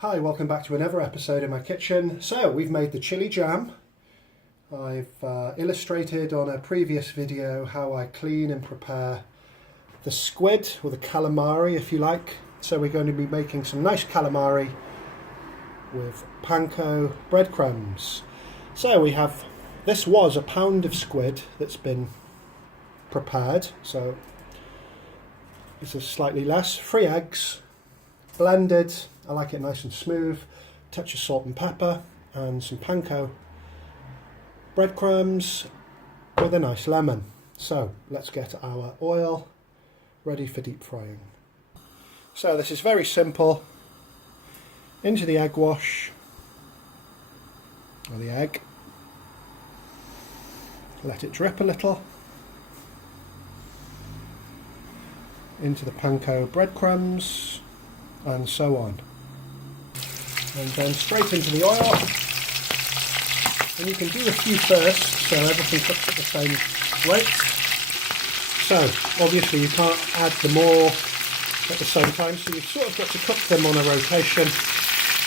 Hi, welcome back to another episode in my kitchen. So we've made the chili jam. I've illustrated on a previous video how I clean and prepare the squid, or the calamari if you like. So we're going to be making some nice calamari with panko breadcrumbs. So we have, this was a pound of squid that's been prepared, so this is slightly less. 3 eggs, blended, I like it nice and smooth, touch of salt and pepper, and some panko breadcrumbs with a nice lemon. So let's get our oil ready for deep frying. So this is very simple. Into the egg wash, or the egg, let it drip a little, into the panko breadcrumbs, and so on. And then straight into the oil. And you can do a few first, so everything cooks at the same rate. So obviously you can't add them all at the same time, so you've sort of got to cook them on a rotation.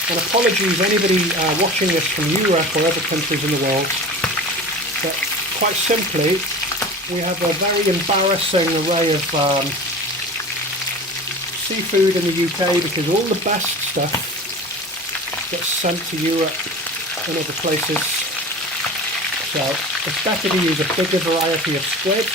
And apologies anybody watching this from Europe or other countries in the world, but quite simply we have a very embarrassing array of seafood in the UK, because all the best stuff gets sent to Europe and other places. So it's better to use a bigger variety of squid